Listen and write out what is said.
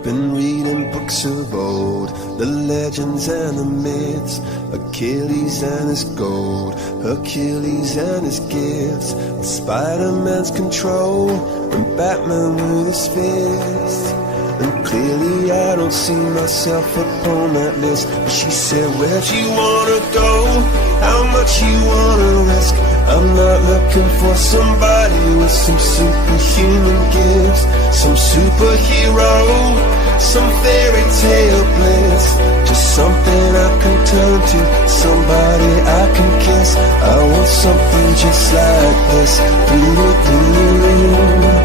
I've been reading books of old, the legends and the myths, Achilles and his gold, Hercules and his gifts, Spider-Man's control, and Batman with his fist. And clearly I don't see myself upon that list. But she said, where'd you wanna go? How much you wanna risk? I'm not looking for somebody with some superhuman gifts, some superhero, some fairy tale bliss. Just something I can turn to, somebody I can kiss. I want something just like this. Do-do-do.